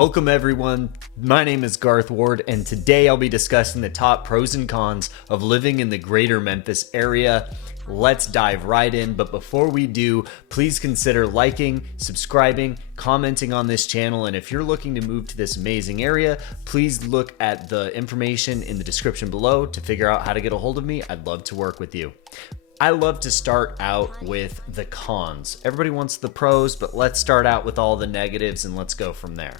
Welcome everyone, my name is Garth Ward, and today I'll be discussing the top pros and cons of living in the greater Memphis area. Let's dive right in, but before we do, please consider liking, subscribing, commenting on this channel, and if you're looking to move to this amazing area, please look at the information in the description below to figure out how to get a hold of me. I'd love to work with you. I love to start out with the cons. Everybody wants the pros, but let's start out with all the negatives and let's go from there.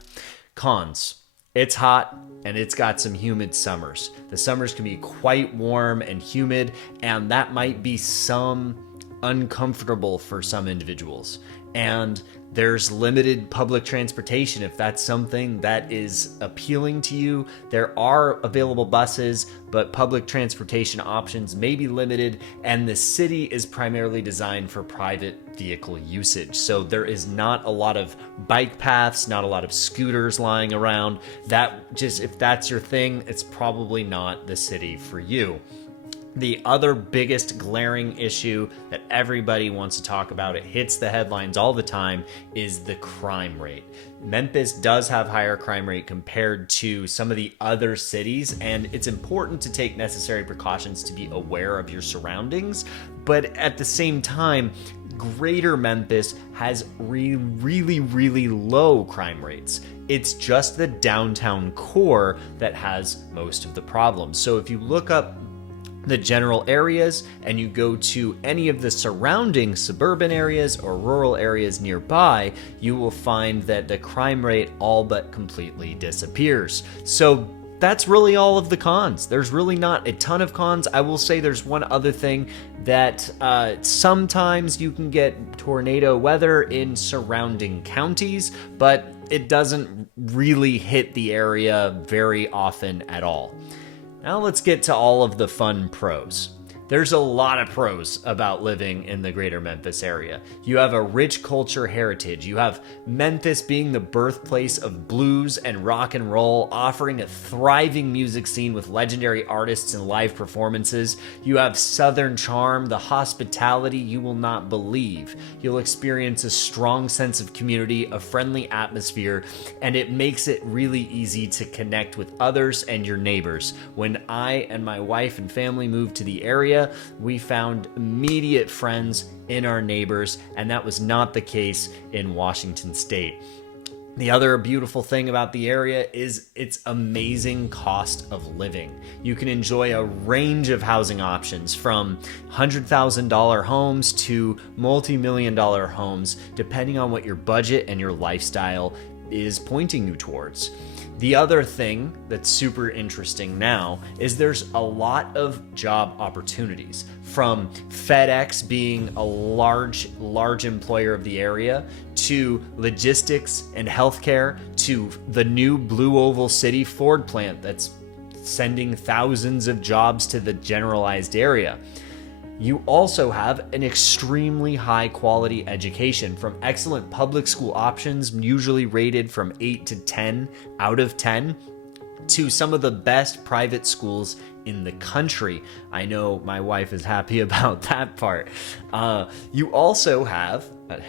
Cons. It's hot and it's got some humid summers. The summers can be quite warm and humid, and that might be uncomfortable for some individuals. And there's limited public transportation. If that's something that is appealing to you, there are available buses, but public transportation options may be limited, and the city is primarily designed for private vehicle usage. So there is not a lot of bike paths, not a lot of scooters lying around. If that's your thing, it's probably not the city for you. The other biggest glaring issue that everybody wants to talk about, it hits the headlines all the time, is the crime rate. Memphis does have higher crime rate compared to some of the other cities, and it's important to take necessary precautions to be aware of your surroundings. But at the same time, greater Memphis has really low crime rates. It's just the downtown core that has most of the problems. So if you look up the general areas and you go to any of the surrounding suburban areas or rural areas nearby, you will find that the crime rate all but completely disappears. So that's really all of the cons. There's really not a ton of cons. I will say there's one other thing that sometimes you can get tornado weather in surrounding counties, but it doesn't really hit the area very often at all. Now let's get to all of the fun pros. There's a lot of pros about living in the greater Memphis area. You have a rich culture heritage. You have Memphis being the birthplace of blues and rock and roll, offering a thriving music scene with legendary artists and live performances. You have Southern charm, the hospitality you will not believe. You'll experience a strong sense of community, a friendly atmosphere, and it makes it really easy to connect with others and your neighbors. When I and my wife and family moved to the area, we found immediate friends in our neighbors, and that was not the case in Washington State. The other beautiful thing about the area is its amazing cost of living. You can enjoy a range of housing options, from $100,000 homes to multi-million-dollar homes, depending on what your budget and your lifestyle is pointing you towards. The other thing that's super interesting now is there's a lot of job opportunities, from FedEx being a large employer of the area, to logistics and healthcare, to the new Blue Oval City Ford plant that's sending thousands of jobs to the generalized area. You also have an extremely high quality education, from excellent public school options, usually rated from 8 to 10 out of 10, to some of the best private schools in the country. I know my wife is happy about that part. You also have,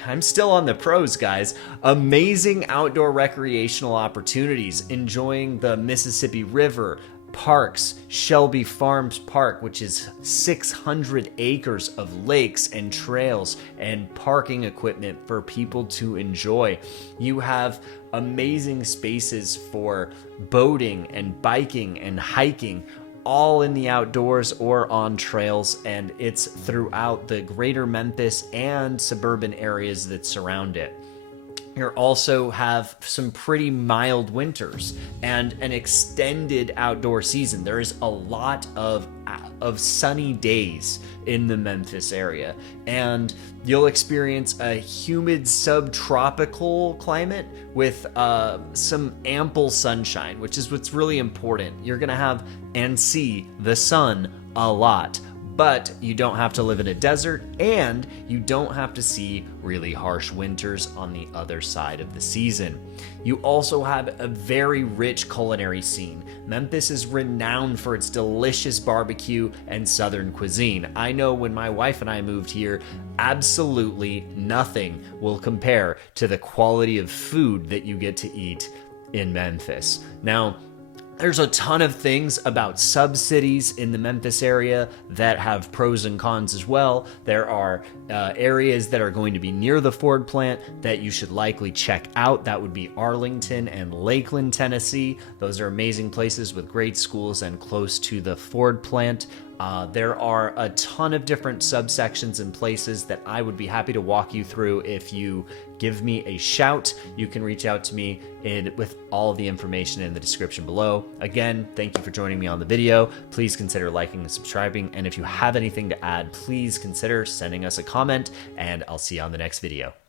I'm still on the pros, guys, amazing outdoor recreational opportunities, enjoying the Mississippi River, parks, Shelby Farms Park, which is 600 acres of lakes and trails and parking equipment for people to enjoy. You have amazing spaces for boating and biking and hiking, all in the outdoors or on trails, and it's throughout the greater Memphis and suburban areas that surround it. You also have some pretty mild winters and an extended outdoor season. There is a lot of sunny days in the Memphis area, and you'll experience a humid subtropical climate with some ample sunshine, which is what's really important. You're gonna have and see the sun a lot, but you don't have to live in a desert, and you don't have to see really harsh winters on the other side of the season. You also have a very rich culinary scene. Memphis is renowned for its delicious barbecue and Southern cuisine. I know when my wife and I moved here, absolutely nothing will compare to the quality of food that you get to eat in Memphis. Now, there's a ton of things about sub-cities in the Memphis area that have pros and cons as well. There are areas that are going to be near the Ford plant that you should likely check out. That would be Arlington and Lakeland, Tennessee. Those are amazing places with great schools and close to the Ford plant. There are a ton of different subsections and places that I would be happy to walk you through if you give me a shout. You can reach out to me with all the information in the description below. Again, thank you for joining me on the video. Please consider liking and subscribing. And if you have anything to add, please consider sending us a comment, and I'll see you on the next video.